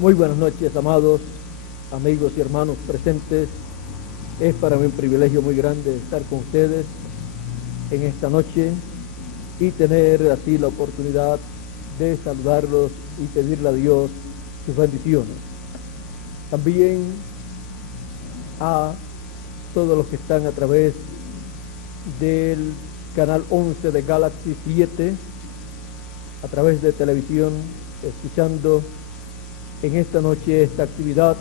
Muy buenas noches, amados amigos y hermanos presentes. Es para mí un privilegio muy grande estar con ustedes en esta noche y tener así la oportunidad de saludarlos y pedirle a Dios sus bendiciones. También a todos los que están a través del canal 11 de Galaxy 7, a través de televisión, escuchando en esta noche esta actividad.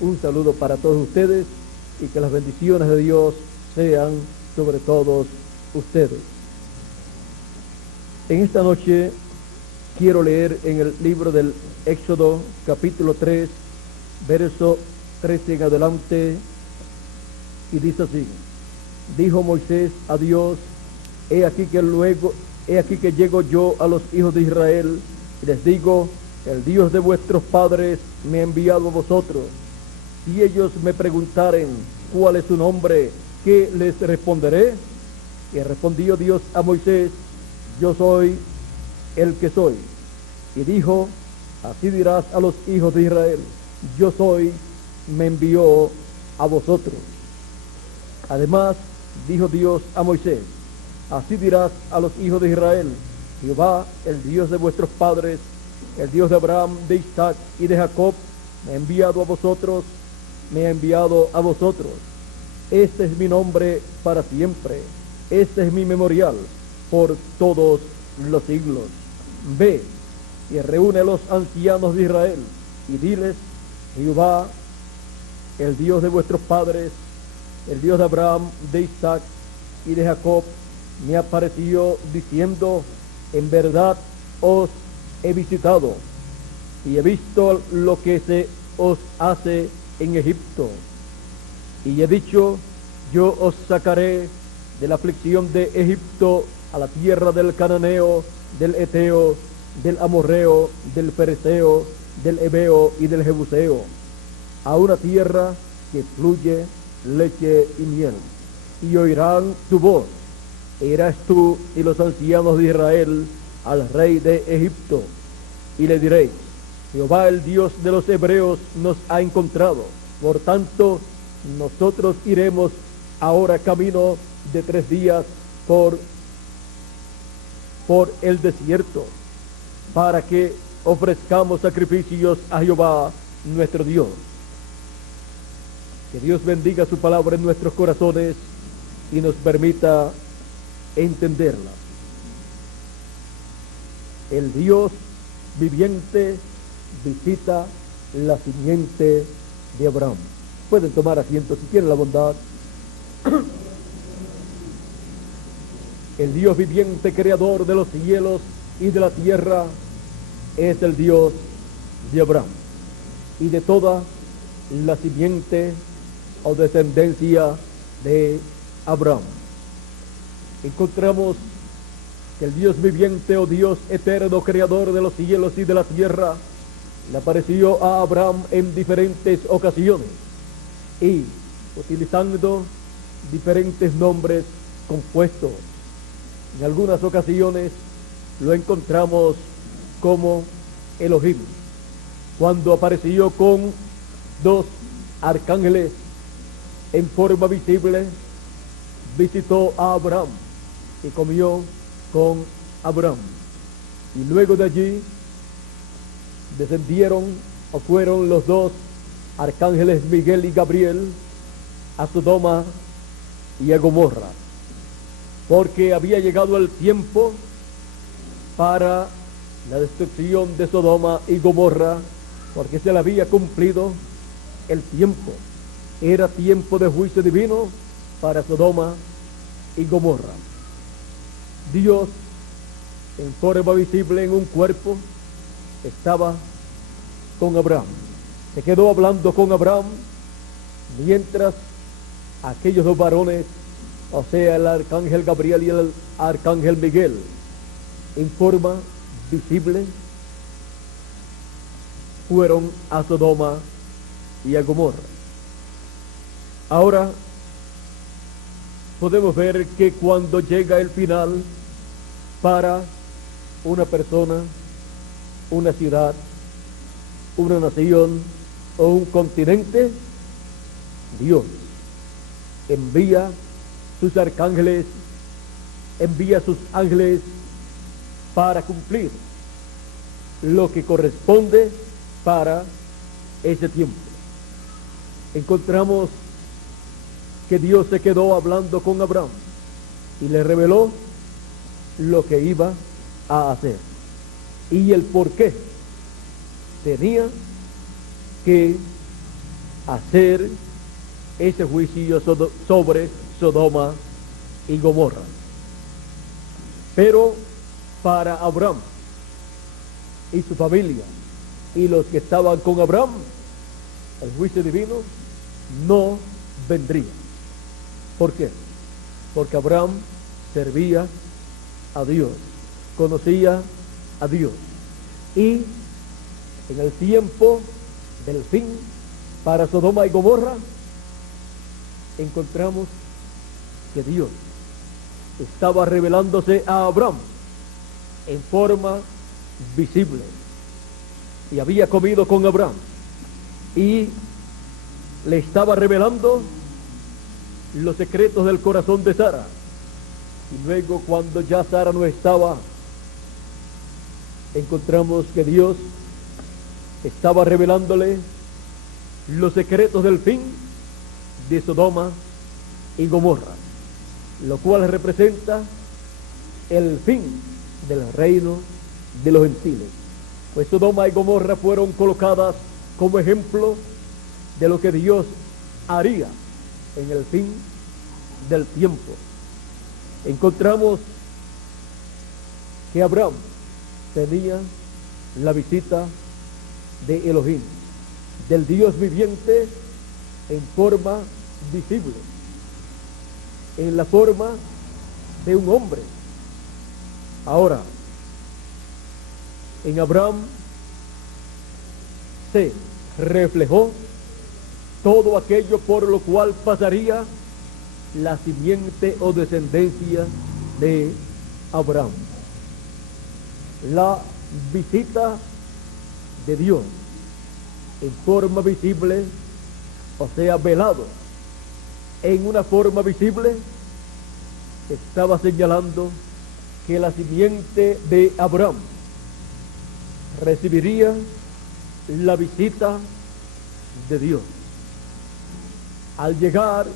Un saludo para todos ustedes y que las bendiciones de Dios sean sobre todos ustedes. En esta noche quiero leer en el libro del Éxodo capítulo 3, verso 13 en adelante, y dice así: dijo Moisés a Dios, he aquí que llego yo a los hijos de Israel y les digo, el Dios de vuestros padres me ha enviado a vosotros. Si ellos me preguntaren cuál es su nombre, ¿qué les responderé? Y respondió Dios a Moisés, yo soy el que soy. Y dijo, así dirás a los hijos de Israel, yo soy, me envió a vosotros. Además, dijo Dios a Moisés, así dirás a los hijos de Israel, Jehová, el Dios de vuestros padres, el Dios de Abraham, de Isaac y de Jacob, me ha enviado a vosotros, me ha enviado a vosotros. Este es mi nombre para siempre, este es mi memorial por todos los siglos. Ve y reúne a los ancianos de Israel y diles, Jehová, el Dios de vuestros padres, el Dios de Abraham, de Isaac y de Jacob, me apareció diciendo, en verdad os he visitado y he visto lo que se os hace en Egipto. Y he dicho, yo os sacaré de la aflicción de Egipto a la tierra del Cananeo, del Eteo, del Amorreo, del Pereseo, del Heveo y del Jebuseo, a una tierra que fluye leche y miel. Y oirán tu voz, e irás tú y los ancianos de Israel al rey de Egipto, y le diréis, Jehová el Dios de los hebreos nos ha encontrado, por tanto nosotros iremos ahora camino de 3 días por el desierto, para que ofrezcamos sacrificios a Jehová nuestro Dios. Que Dios bendiga su palabra en nuestros corazones y nos permita entenderla. El Dios viviente visita la simiente de Abraham. Pueden tomar asiento si tienen la bondad. El Dios viviente, creador de los cielos y de la tierra, es el Dios de Abraham y de toda la simiente o descendencia de Abraham. Encontramos que el Dios viviente o Dios eterno, creador de los cielos y de la tierra, le apareció a Abraham en diferentes ocasiones y utilizando diferentes nombres compuestos. En algunas ocasiones lo encontramos como Elohim, cuando apareció con 2 arcángeles en forma visible, visitó a Abraham y comió con Abraham. Y luego de allí descendieron o fueron los 2 arcángeles Miguel y Gabriel a Sodoma y a Gomorra, porque había llegado el tiempo para la destrucción de Sodoma y Gomorra, porque se le había cumplido el tiempo. Era tiempo de juicio divino para Sodoma y Gomorra. Dios, en forma visible en un cuerpo, estaba con Abraham. Se quedó hablando con Abraham mientras aquellos 2 varones, o sea, el arcángel Gabriel y el arcángel Miguel, en forma visible, fueron a Sodoma y a Gomorra. Ahora podemos ver que cuando llega el final para una persona, una ciudad, una nación o un continente, Dios envía sus arcángeles, envía sus ángeles para cumplir lo que corresponde para ese tiempo. Encontramos que Dios se quedó hablando con Abraham y le reveló lo que iba a hacer y el por qué tenía que hacer ese juicio sobre Sodoma y Gomorra. Pero para Abraham y su familia y los que estaban con Abraham, el juicio divino no vendría. ¿Por qué? Porque Abraham servía a Dios, conocía a Dios. Y en el tiempo del fin para Sodoma y Gomorra, encontramos que Dios estaba revelándose a Abraham en forma visible y había comido con Abraham y le estaba revelando los secretos del corazón de Sara. Y luego, cuando ya Sara no estaba, encontramos que Dios estaba revelándole los secretos del fin de Sodoma y Gomorra, lo cual representa el fin del reino de los gentiles. Pues Sodoma y Gomorra fueron colocadas como ejemplo de lo que Dios haría en el fin del tiempo. Encontramos que Abraham tenía la visita de Elohim, del Dios viviente, en forma visible, en la forma de un hombre. Ahora, en Abraham se reflejó todo aquello por lo cual pasaría la simiente o descendencia de Abraham. La visita de Dios en forma visible, o sea, velado en una forma visible, estaba señalando que la simiente de Abraham recibiría la visita de Dios. Al llegar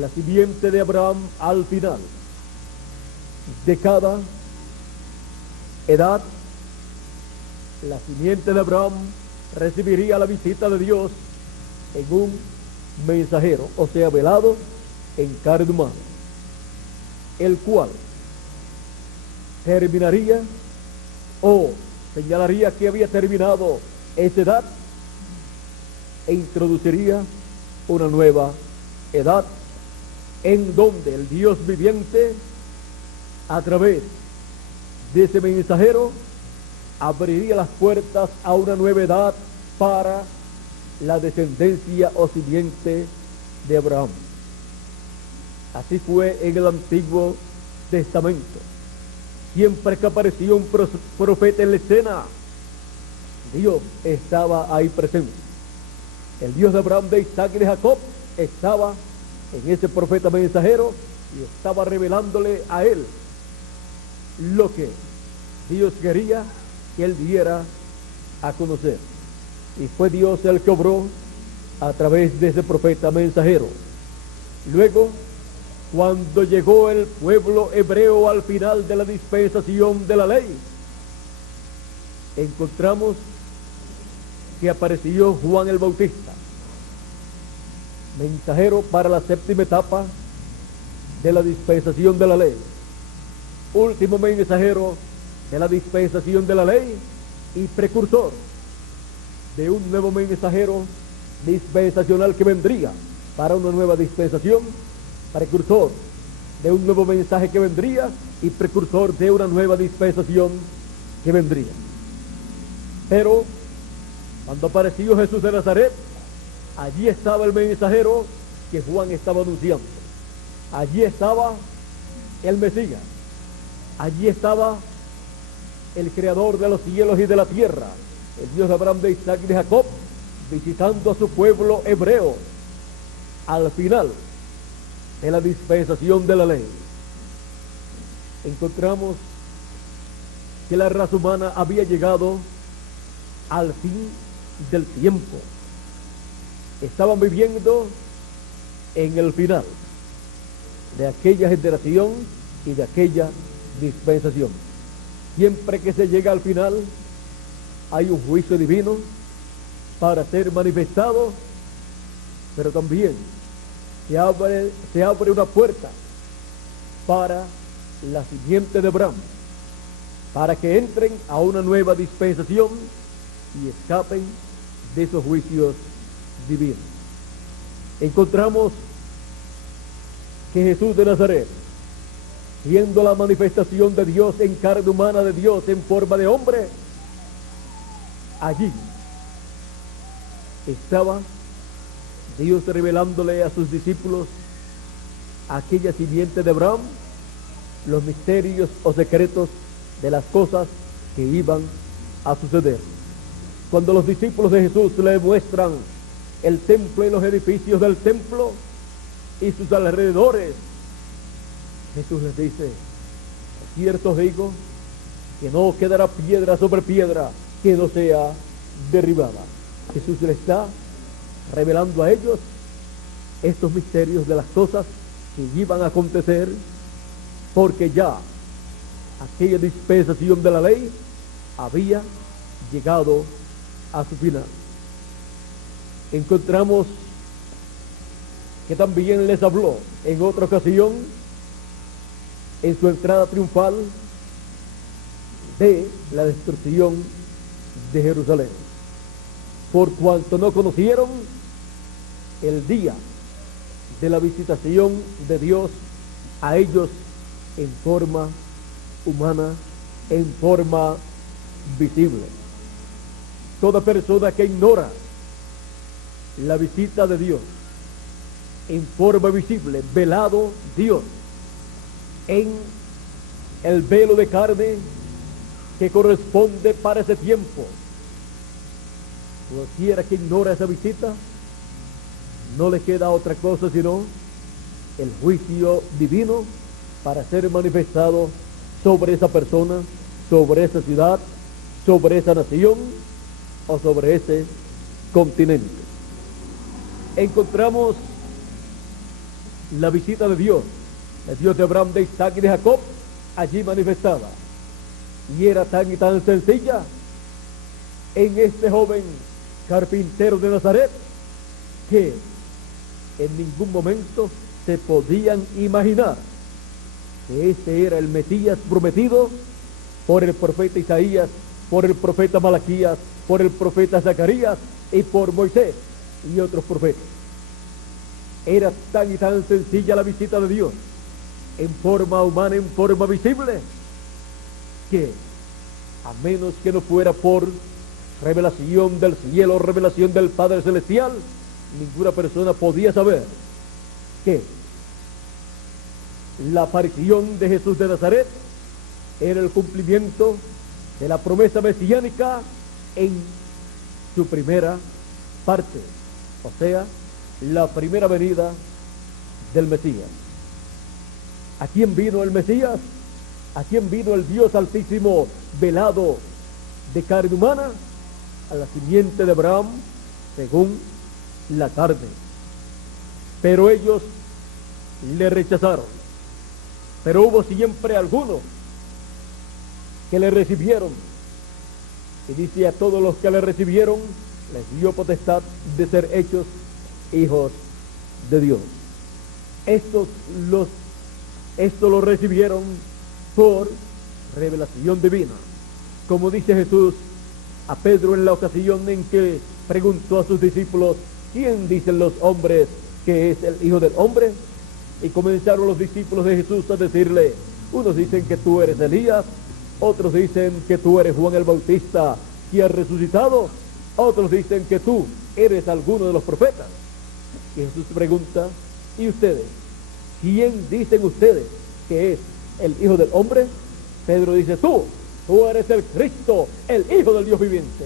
la simiente de Abraham al final de cada edad, la simiente de Abraham recibiría la visita de Dios en un mensajero, o sea, velado en carne humana, el cual terminaría o señalaría que había terminado esa edad e introduciría una nueva edad en donde el Dios viviente, a través de ese mensajero, abriría las puertas a una nueva edad para la descendencia o simiente de Abraham. Así fue en el Antiguo Testamento. Siempre que aparecía un profeta en la escena, Dios estaba ahí presente. El Dios de Abraham, de Isaac y de Jacob estaba en ese profeta mensajero y estaba revelándole a él lo que Dios quería que él diera a conocer. Y fue Dios el que obró a través de ese profeta mensajero. Luego, cuando llegó el pueblo hebreo al final de la dispensación de la ley, encontramos que apareció Juan el Bautista, mensajero para la séptima etapa de la dispensación de la ley, último mensajero de la dispensación de la ley y precursor de un nuevo mensajero dispensacional que vendría para una nueva dispensación, precursor de un nuevo mensaje que vendría y precursor de una nueva dispensación que vendría. Pero cuando apareció Jesús de Nazaret, allí estaba el mensajero que Juan estaba anunciando. Allí estaba el Mesías. Allí estaba el creador de los cielos y de la tierra, el Dios de Abraham, de Isaac y de Jacob, visitando a su pueblo hebreo al final de la dispensación de la ley. Encontramos que la raza humana había llegado al fin del tiempo. Estaban viviendo en el final de aquella generación y de aquella dispensación. Siempre que se llega al final, hay un juicio divino para ser manifestado, pero también se abre una puerta para la simiente de Abraham, para que entren a una nueva dispensación y escapen de esos juicios divinos. Encontramos que Jesús de Nazaret, siendo la manifestación de Dios en carne humana, de Dios en forma de hombre, allí estaba Dios revelándole a sus discípulos aquella simiente de Abraham, los misterios o secretos de las cosas que iban a suceder. Cuando los discípulos de Jesús le muestran el templo y los edificios del templo y sus alrededores, Jesús les dice: cierto os digo que no quedará piedra sobre piedra que no sea derribada. Jesús le está revelando a ellos estos misterios de las cosas que iban a acontecer, porque ya aquella dispensación de la ley había llegado a su final. Encontramos que también les habló en otra ocasión, en su entrada triunfal, de la destrucción de Jerusalén, por cuanto no conocieron el día de la visitación de Dios a ellos en forma humana, en forma visible. Toda persona que ignora la visita de Dios en forma visible, velado Dios en el velo de carne que corresponde para ese tiempo, cualquiera que ignora esa visita, no le queda otra cosa sino el juicio divino para ser manifestado sobre esa persona, sobre esa ciudad, sobre esa nación o sobre ese continente. Encontramos la visita de Dios, el Dios de Abraham, de Isaac y de Jacob, allí manifestada, y era tan y tan sencilla en este joven carpintero de Nazaret que en ningún momento se podían imaginar que este era el Mesías prometido por el profeta Isaías, por el profeta Malaquías, por el profeta Zacarías y por Moisés y otros profetas. Era tan y tan sencilla la visita de Dios en forma humana, en forma visible, que a menos que no fuera por revelación del cielo, revelación del Padre Celestial, ninguna persona podía saber que la aparición de Jesús de Nazaret era el cumplimiento de la promesa mesiánica en su primera parte, o sea, la primera venida del Mesías. ¿A quién vino el Mesías? ¿A quién vino el Dios Altísimo velado de carne humana? A la simiente de Abraham según la carne. Pero ellos le rechazaron. Pero hubo siempre algunos que le recibieron. Y dice: a todos los que le recibieron les dio potestad de ser hechos hijos de Dios. Estos lo recibieron por revelación divina. Como dice Jesús a Pedro en la ocasión en que preguntó a sus discípulos: ¿quién dicen los hombres que es el Hijo del Hombre? Y comenzaron los discípulos de Jesús a decirle: unos dicen que tú eres Elías, otros dicen que tú eres Juan el Bautista que ha resucitado, otros dicen que tú eres alguno de los profetas. Y Jesús pregunta: ¿y ustedes? ¿Quién dicen ustedes que es el Hijo del Hombre? Pedro dice: tú eres el Cristo, el Hijo del Dios viviente.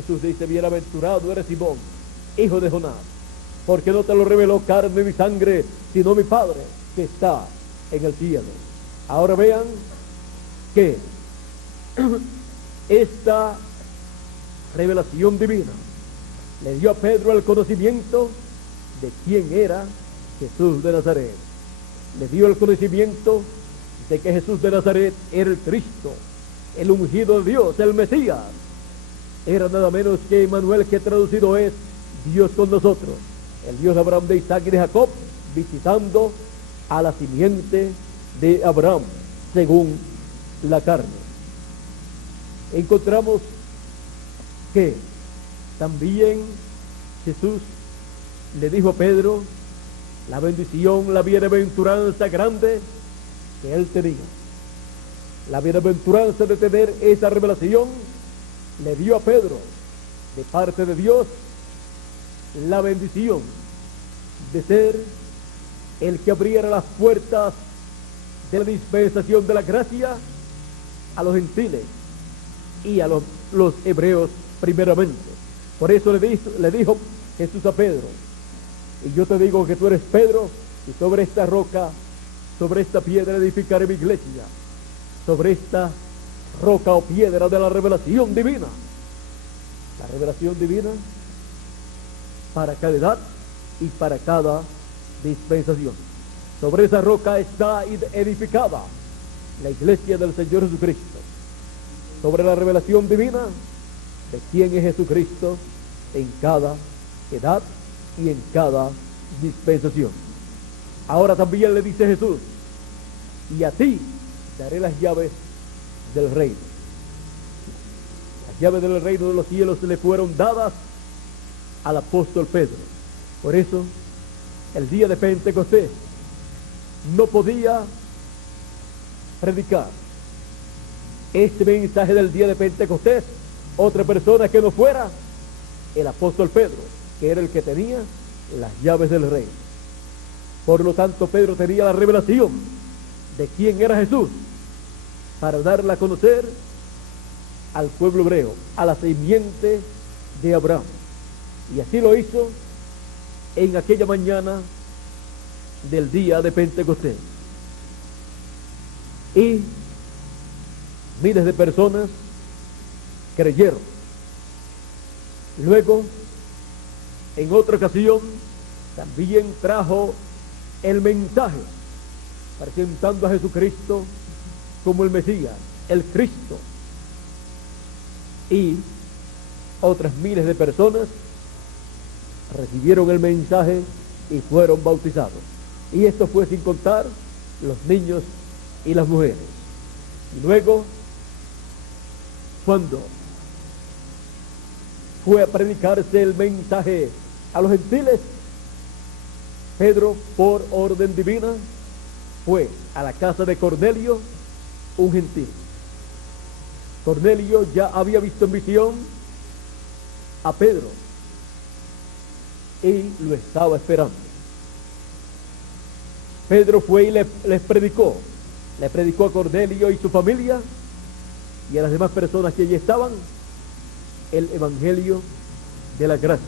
Jesús dice: bienaventurado eres Simón, hijo de Jonás, porque no te lo reveló carne ni sangre, sino mi Padre que está en el cielo. Ahora vean que esta revelación divina le dio a Pedro el conocimiento de quién era Jesús de Nazaret. Le dio el conocimiento de que Jesús de Nazaret era el Cristo, el ungido de Dios, el Mesías. Era nada menos que Emmanuel, que traducido es Dios con nosotros, el Dios de Abraham, de Isaac y de Jacob, visitando a la simiente de Abraham según la carne. Encontramos que también Jesús le dijo a Pedro la bendición, la bienaventuranza grande que él tenía. La bienaventuranza de tener esa revelación le dio a Pedro de parte de Dios la bendición de ser el que abriera las puertas de la dispensación de la gracia a los gentiles y a los hebreos primeramente. Por eso le dijo Jesús a Pedro: y yo te digo que tú eres Pedro, y sobre esta roca, sobre esta piedra edificaré mi iglesia, sobre esta roca o piedra de la revelación divina. La revelación divina para cada edad y para cada dispensación. Sobre esa roca está edificada la iglesia del Señor Jesucristo. Sobre la revelación divina de quién es Jesucristo en cada edad y en cada dispensación. Ahora también le dice Jesús: y a ti daré las llaves del reino. Las llaves del reino de los cielos le fueron dadas al apóstol Pedro. Por eso, el día de Pentecostés no podía predicar este mensaje del día de Pentecostés otra persona que no fuera el apóstol Pedro, que era el que tenía las llaves del reino. Por lo tanto, Pedro tenía la revelación de quién era Jesús para darla a conocer al pueblo hebreo, a la simiente de Abraham. Y así lo hizo en aquella mañana del día de Pentecostés. Y miles de personas creyeron. Luego, en otra ocasión, también trajo el mensaje presentando a Jesucristo como el Mesías, el Cristo. Y otras miles de personas recibieron el mensaje y fueron bautizados. Y esto fue sin contar los niños y las mujeres. Y luego, cuando fue a predicarse el mensaje a los gentiles, Pedro, por orden divina, fue a la casa de Cornelio, un gentil. Cornelio ya había visto en visión a Pedro y lo estaba esperando. Pedro fue y les predicó. Le predicó a Cornelio y su familia y a las demás personas que allí estaban el evangelio de la gracia.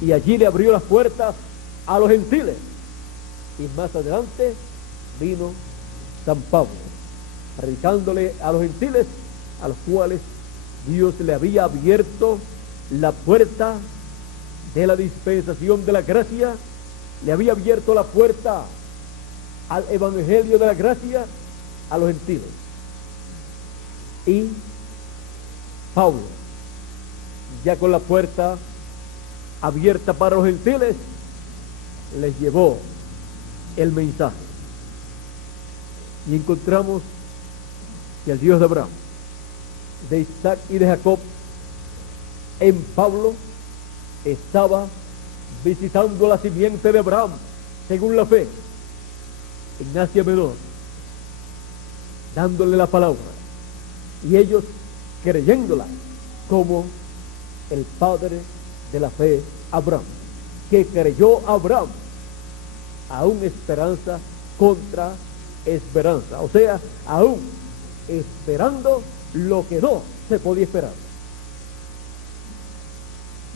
Y allí le abrió las puertas a los gentiles. Y más adelante vino San Pablo, predicándole a los gentiles, a los cuales Dios le había abierto la puerta de la dispensación de la gracia, le había abierto la puerta al evangelio de la gracia a los gentiles. Y Pablo, ya con la puerta abierta para los gentiles, les llevó el mensaje. Y encontramos que el Dios de Abraham, de Isaac y de Jacob, en Pablo estaba visitando la simiente de Abraham, según la fe, en Asia Menor, dándole la palabra, y ellos creyéndola como el padre de la fe, Abraham, que creyó Abraham, aún esperanza contra esperanza, o sea, aún esperando lo que no se podía esperar.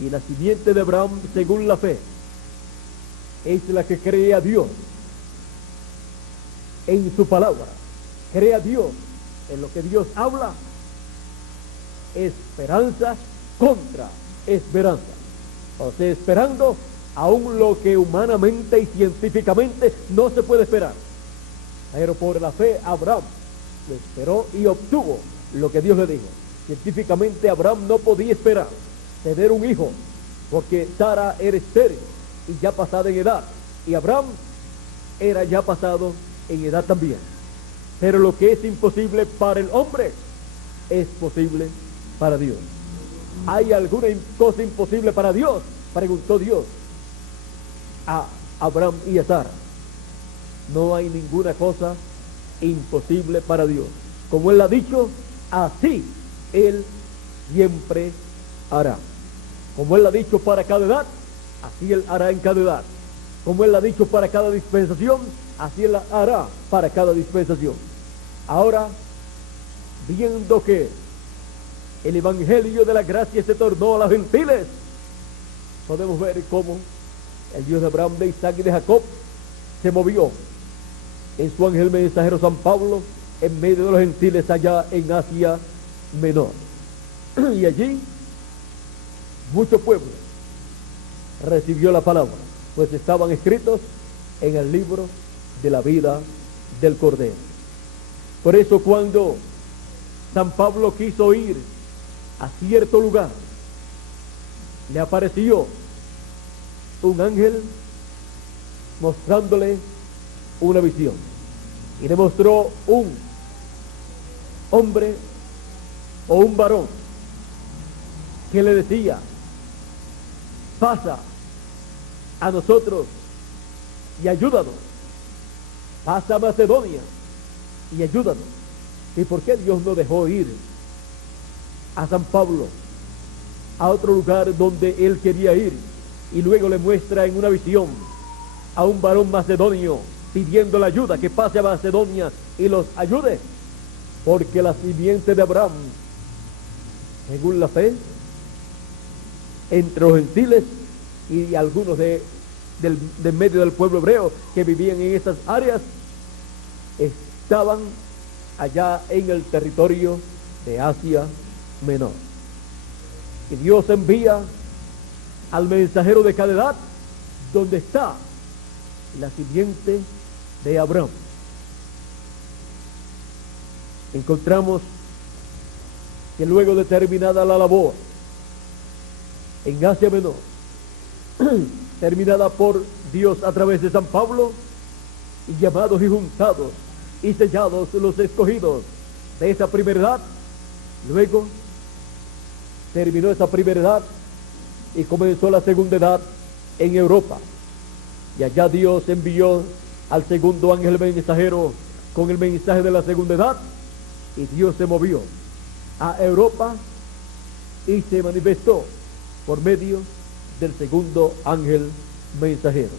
Y la simiente de Abraham, según la fe, es la que cree a Dios en su palabra, cree a Dios en lo que Dios habla. Esperanza contra esperanza, o sea, esperando aún lo que humanamente y científicamente no se puede esperar, pero por la fe Abraham lo esperó y obtuvo lo que Dios le dijo. Científicamente Abraham no podía esperar tener un hijo, porque Sara era estéril y ya pasada en edad, y Abraham era ya pasado en edad también. Pero lo que es imposible para el hombre es posible para Dios. ¿Hay alguna cosa imposible para Dios?, preguntó Dios a Abraham y a Sara. No hay ninguna cosa imposible para Dios. Como Él ha dicho, así Él siempre hará. Como Él ha dicho para cada edad, así Él hará en cada edad. Como Él ha dicho para cada dispensación, así Él hará para cada dispensación. Ahora, viendo que el evangelio de la gracia se tornó a los gentiles, podemos ver cómo el Dios de Abraham, de Isaac y de Jacob se movió en su ángel mensajero San Pablo en medio de los gentiles allá en Asia Menor. Y allí mucho pueblo recibió la palabra, pues estaban escritos en el libro de la vida del Cordero. Por eso cuando San Pablo quiso ir a cierto lugar, le apareció un ángel mostrándole una visión, y le mostró un hombre o un varón que le decía: pasa a nosotros y ayúdanos, pasa a Macedonia y ayúdanos. ¿Y por qué Dios no dejó ir a San Pablo a otro lugar donde él quería ir? Y luego le muestra en una visión a un varón macedonio pidiéndole ayuda, que pase a Macedonia y los ayude. Porque la simiente de Abraham, según la fe, entre los gentiles y algunos de medio del pueblo hebreo que vivían en esas áreas, estaban allá en el territorio de Asia Menor. Y Dios envía al mensajero de cada edad donde está la simiente de Abraham. Encontramos que luego de terminada la labor en Asia Menor, terminada por Dios a través de San Pablo, y llamados y juntados y sellados los escogidos de esa primera edad, luego terminó esa primera edad y comenzó la segunda edad en Europa. Y allá Dios envió al segundo ángel mensajero con el mensaje de la segunda edad, y Dios se movió a Europa y se manifestó por medio del segundo ángel mensajero,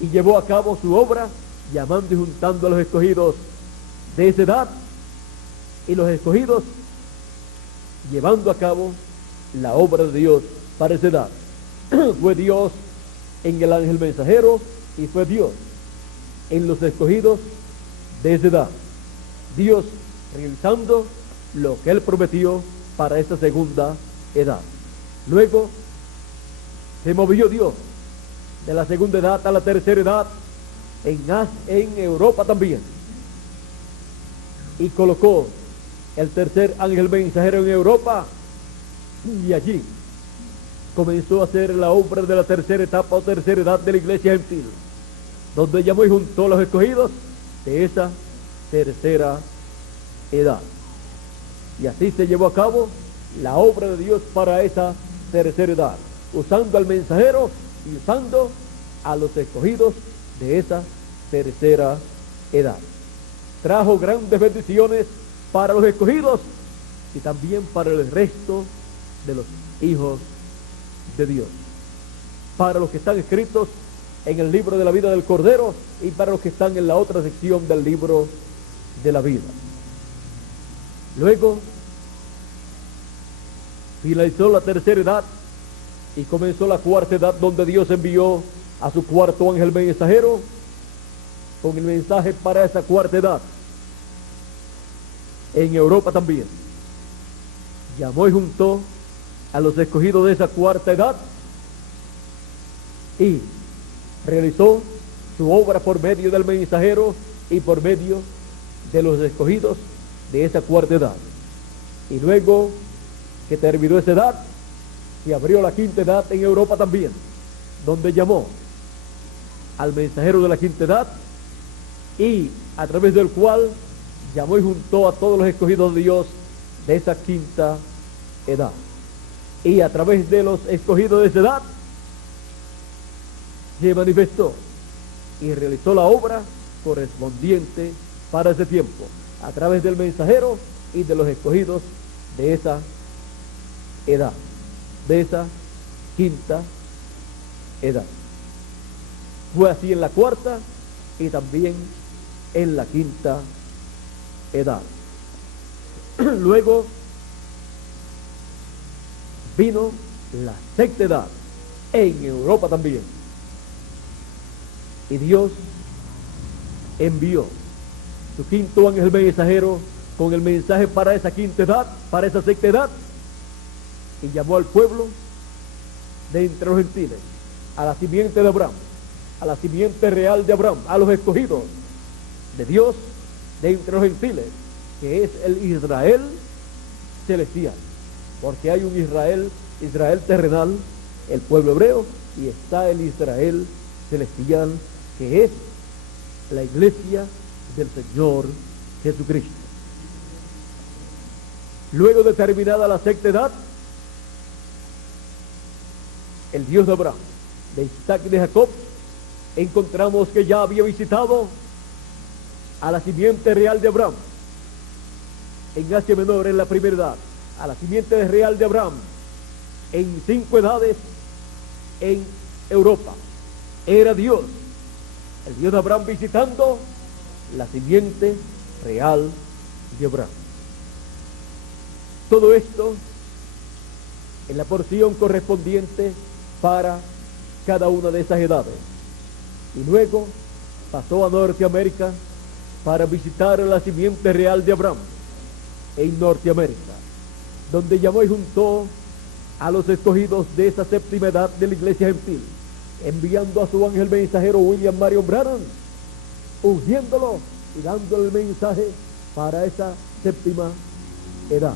y llevó a cabo su obra llamando y juntando a los escogidos de esa edad, y los escogidos llevando a cabo la obra de Dios para esa edad. Fue Dios en el ángel mensajero y fue Dios en los escogidos de esa edad. Dios realizando lo que Él prometió para esta segunda edad. Luego se movió Dios de la segunda edad a la tercera edad en Europa también, y colocó el tercer ángel mensajero en Europa, y allí comenzó a hacer la obra de la tercera etapa o tercera edad de la iglesia gentil, donde llamó y juntó a los escogidos de esa tercera edad. Y así se llevó a cabo la obra de Dios para esa tercera edad, usando al mensajero y usando a los escogidos de esa tercera edad. Trajo grandes bendiciones para los escogidos y también para el resto de los hijos de Dios, para los que están escritos en el libro de la vida del Cordero y para los que están en la otra sección del libro de la vida. Luego Finalizó la tercera edad y comenzó la cuarta edad, donde Dios envió a su cuarto ángel mensajero con el mensaje para esa cuarta edad. En Europa también llamó y juntó a los escogidos de esa cuarta edad y realizó su obra por medio del mensajero y por medio de los escogidos de esa cuarta edad. Y luego que terminó esa edad, se abrió la quinta edad en Europa también, donde llamó al mensajero de la quinta edad y a través del cual llamó y juntó a todos los escogidos de Dios de esa quinta edad. Y a través de los escogidos de esa edad se manifestó y realizó la obra correspondiente para ese tiempo, a través del mensajero y de los escogidos de esa edad, de esa quinta edad. Fue así en la cuarta y también en la quinta edad. Luego vino la sexta edad en Europa también, y Dios envió su quinto ángel mensajero con el mensaje para esa quinta edad, para esa sexta edad, y llamó al pueblo de entre los gentiles, a la simiente de Abraham, a la simiente real de Abraham, a los escogidos de Dios de entre los gentiles, que es el Israel celestial, porque hay un Israel terrenal, el pueblo hebreo, y está el Israel celestial, que es la iglesia del Señor Jesucristo. Luego de terminada la sexta edad, el Dios de Abraham, de Isaac y de Jacob, encontramos que ya había visitado a la simiente real de Abraham en Asia Menor en la primera edad, a la simiente real de Abraham en 5 edades en Europa. Era Dios, el Dios de Abraham, visitando la simiente real de Abraham. Todo esto en la porción correspondiente para cada una de esas edades. Y luego pasó a Norteamérica para visitar la simiente real de Abraham en Norteamérica, donde llamó y juntó a los escogidos de esa séptima edad de la iglesia gentil, enviando a su ángel mensajero William Marion Branham, ungiéndolo y dándole el mensaje para esa séptima edad.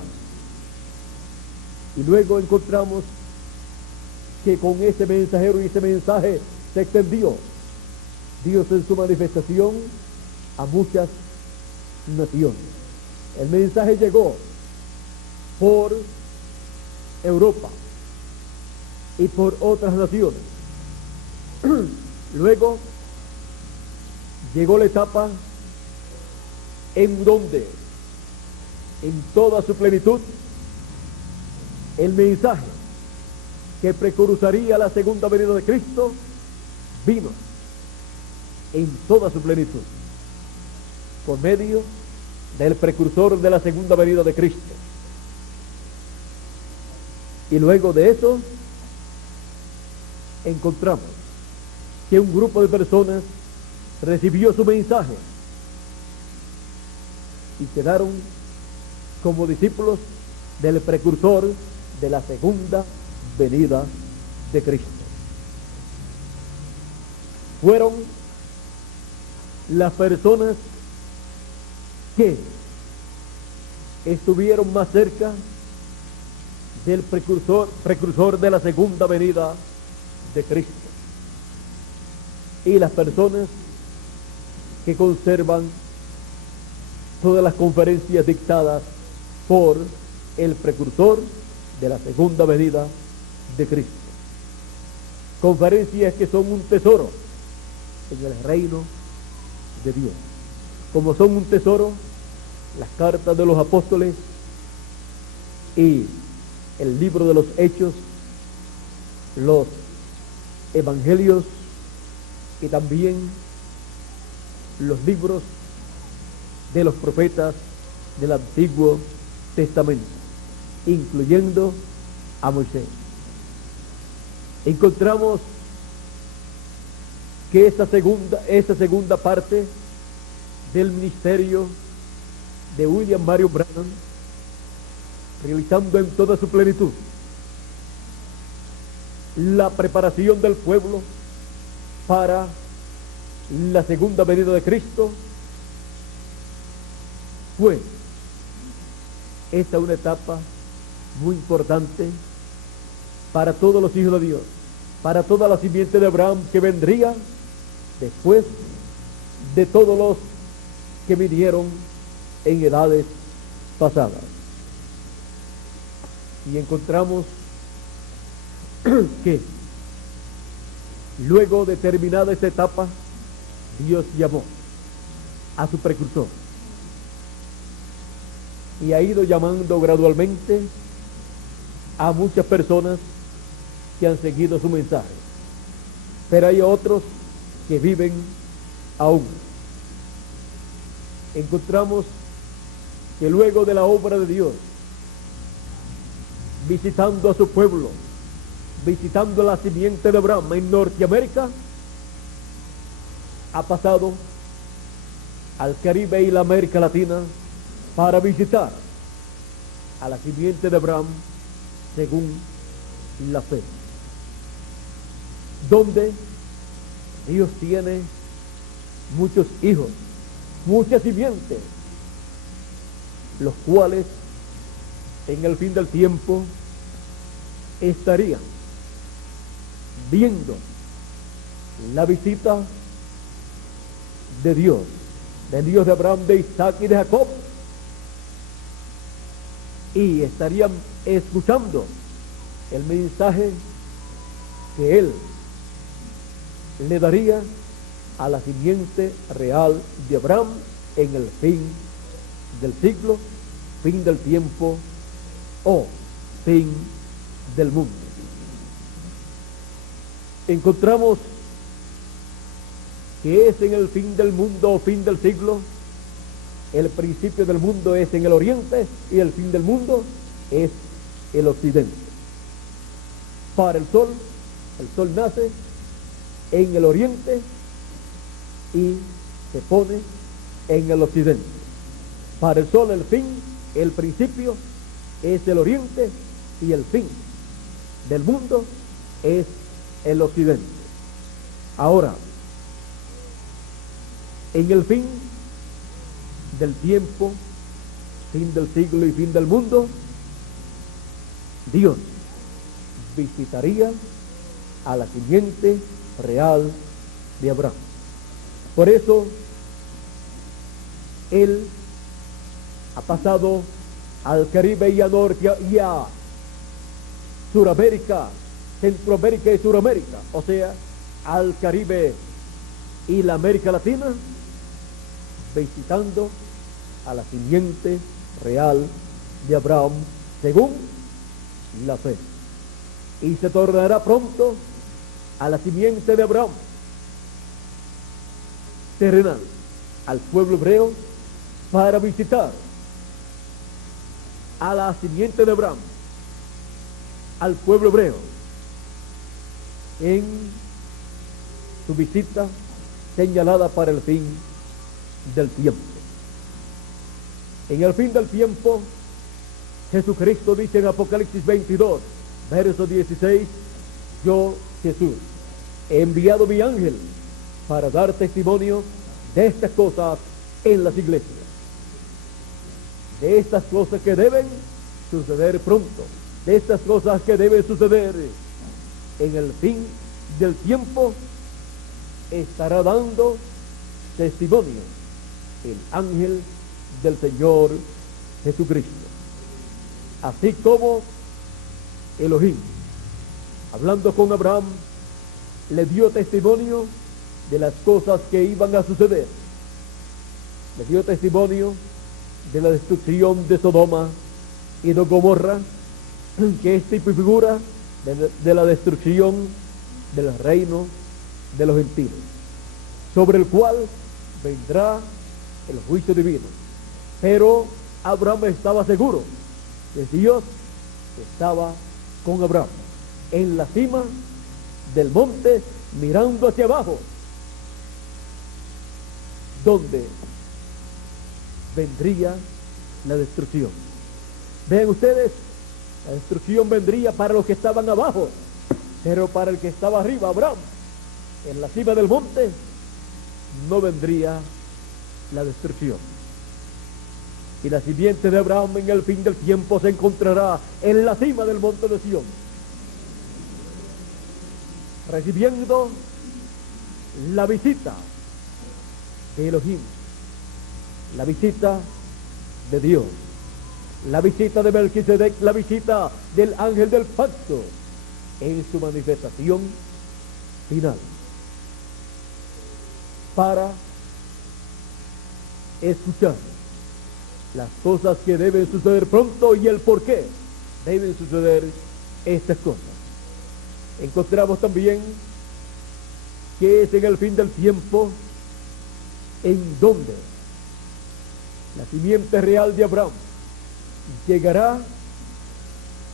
Y luego encontramos que con ese mensajero y ese mensaje se extendió Dios en su manifestación a muchas naciones. El mensaje llegó por Europa y por otras naciones. Luego llegó la etapa en donde en toda su plenitud el mensaje que precursaría la segunda venida de Cristo vino en toda su plenitud por medio del precursor de la segunda venida de Cristo. Y luego de eso encontramos que un grupo de personas recibió su mensaje y quedaron como discípulos del precursor de la segunda venida de Cristo. Fueron las personas que estuvieron más cerca del precursor de la segunda venida de Cristo, y las personas que conservan todas las conferencias dictadas por el precursor de la segunda venida de Cristo. Conferencias que son un tesoro en el reino de Dios, como son un tesoro las cartas de los apóstoles y el libro de los Hechos, los evangelios y también los libros de los profetas del Antiguo Testamento, incluyendo a Moisés. Encontramos que esta segunda parte del ministerio de William Marion Branham, realizando en toda su plenitud la preparación del pueblo para la segunda venida de Cristo, fue esta una etapa muy importante para todos los hijos de Dios, para toda la simiente de Abraham que vendría después de todos los que vinieron en edades pasadas. Y encontramos que luego de terminada esta etapa, Dios llamó a su precursor y ha ido llamando gradualmente a muchas personas que han seguido su mensaje, pero hay otros que viven aún. Encontramos que luego de la obra de Dios, visitando a su pueblo, visitando la simiente de Abraham en Norteamérica, ha pasado al Caribe y la América Latina para visitar a la simiente de Abraham según la fe, donde Dios tiene muchos hijos, muchas simientes, los cuales en el fin del tiempo estarían viendo la visita de Dios de Abraham, de Isaac y de Jacob, y estarían escuchando el mensaje que Él le daría a la simiente real de Abraham en el fin del siglo, fin del tiempo o fin del mundo. Encontramos que es en el fin del mundo o fin del siglo. El principio del mundo es en el oriente y el fin del mundo es el occidente. Para el sol nace en el oriente y se pone en el occidente. Para el sol el fin, el principio es el oriente y el fin del mundo es el occidente. Ahora, en el fin del tiempo, fin del siglo y fin del mundo, Dios visitaría a la simiente real de Abraham. Por eso Él ha pasado al Caribe y a Norte y a Suramérica, Centroamérica y Suramérica, o sea, al Caribe y la América Latina, visitando a la simiente real de Abraham según la fe, y se tornará pronto a la simiente de Abraham terrenal, al pueblo hebreo, para visitar a la simiente de Abraham, al pueblo hebreo, en su visita señalada para el fin del tiempo. En el fin del tiempo, Jesucristo dice en Apocalipsis 22, verso 16, yo, Jesús, he enviado mi ángel para dar testimonio de estas cosas en las iglesias, de estas cosas que deben suceder pronto, de estas cosas que deben suceder en el fin del tiempo. Estará dando testimonio el ángel del Señor Jesucristo, así como Elohim, hablando con Abraham, le dio testimonio de las cosas que iban a suceder. Le dio testimonio de la destrucción de Sodoma y de Gomorra, que es tipo y figura de la destrucción del reino de los gentiles, sobre el cual vendrá el juicio divino. Pero Abraham estaba seguro que Dios estaba con Abraham en la cima del monte, mirando hacia abajo, donde vendría la destrucción. Vean ustedes, la destrucción vendría para los que estaban abajo, pero para el que estaba arriba, Abraham, en la cima del monte, no vendría la destrucción. Y la simiente de Abraham en el fin del tiempo se encontrará en la cima del monte de Sión, recibiendo la visita de Elohim, la visita de Dios, la visita de Melquisedec, la visita del ángel del pacto en su manifestación final, para escuchar las cosas que deben suceder pronto y el por qué deben suceder estas cosas. Encontramos también que es en el fin del tiempo en donde la simiente real de Abraham llegará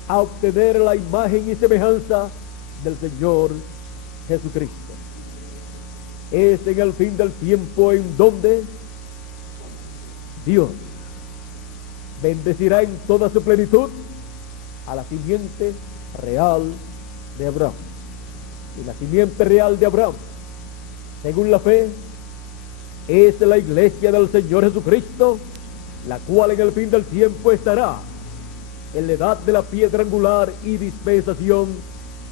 a obtener la imagen y semejanza del Señor Jesucristo. Es en el fin del tiempo en donde Dios bendecirá en toda su plenitud a la simiente real de Abraham. Y la simiente real de Abraham, según la fe, es la iglesia del Señor Jesucristo, la cual en el fin del tiempo estará en la edad de la piedra angular y dispensación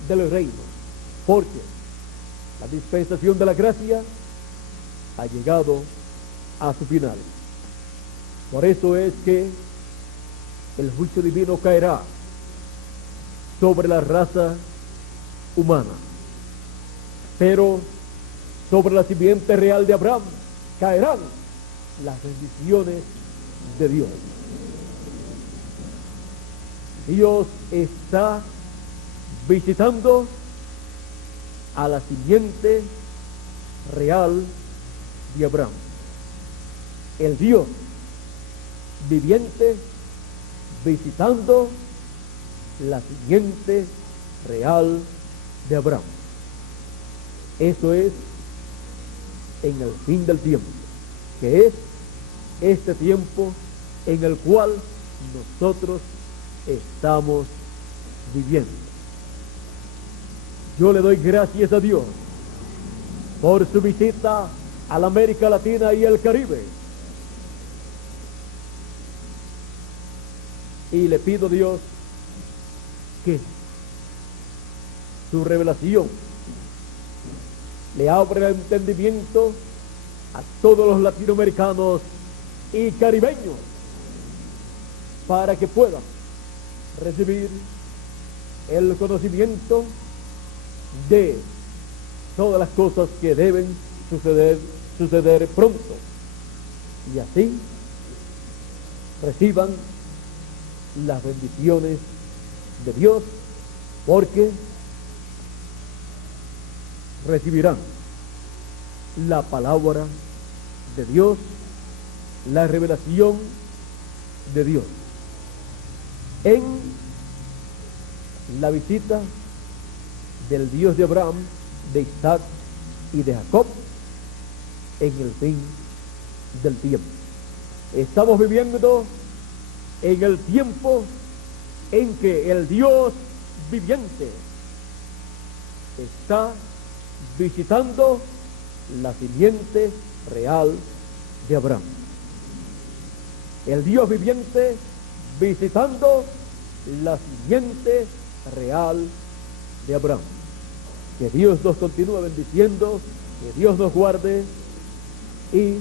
del reino, porque la dispensación de la gracia ha llegado a su final. Por eso es que el juicio divino caerá sobre la raza humana, pero sobre la simiente real de Abraham caerán las bendiciones de Dios. Dios está visitando a la simiente real de Abraham. El Dios viviente visitando la simiente real de Abraham. Eso es en el fin del tiempo, que es este tiempo en el cual nosotros estamos viviendo. Yo le doy gracias a Dios por su visita a la América Latina y el Caribe. Y le pido a Dios que su revelación le abra el entendimiento a todos los latinoamericanos y caribeños para que puedan recibir el conocimiento de todas las cosas que deben suceder pronto, y así reciban las bendiciones de Dios, porque recibirán la palabra de Dios, la revelación de Dios en la visita del Dios de Abraham, de Isaac y de Jacob en el fin del tiempo. Estamos viviendo en el tiempo en que el Dios viviente está visitando la simiente real de Abraham. El Dios viviente visitando la simiente real de Abraham. Que Dios nos continúe bendiciendo, que Dios nos guarde y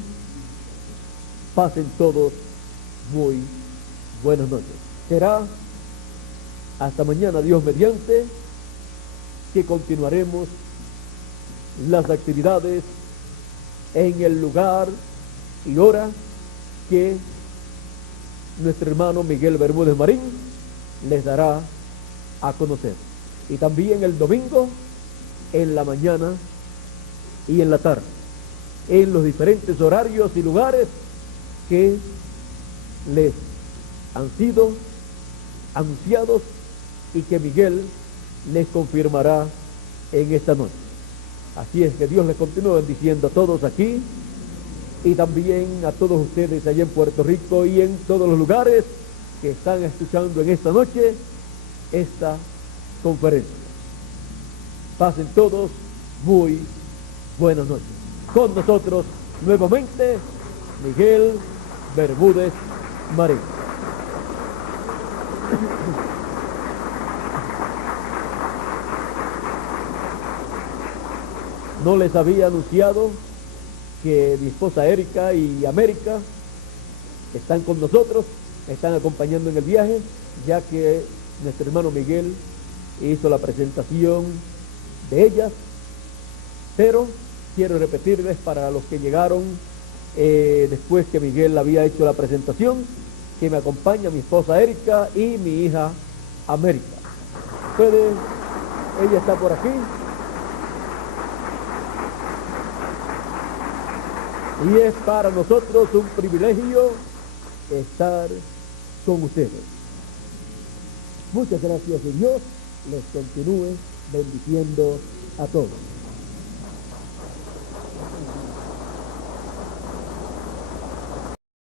pasen todos muy buenas noches. Será hasta mañana, Dios mediante, que continuaremos las actividades en el lugar y hora que nuestro hermano Miguel Bermúdez Marín les dará a conocer. Y también el domingo en la mañana y en la tarde, en los diferentes horarios y lugares que les han sido anunciados y que Miguel les confirmará en esta noche. Así es, que Dios les continúe bendiciendo a todos aquí y también a todos ustedes allá en Puerto Rico y en todos los lugares que están escuchando en esta noche esta conferencia. Pasen todos muy buenas noches. Con nosotros nuevamente Miguel Bermúdez Marín. No les había anunciado que mi esposa Erika y América están con nosotros, me están acompañando en el viaje, ya que nuestro hermano Miguel hizo la presentación de ellas, pero quiero repetirles para los que llegaron después que Miguel había hecho la presentación, que me acompaña mi esposa Erika y mi hija América. Ella está por aquí. Y es para nosotros un privilegio estar con ustedes. Muchas gracias y Dios les continúe bendiciendo a todos.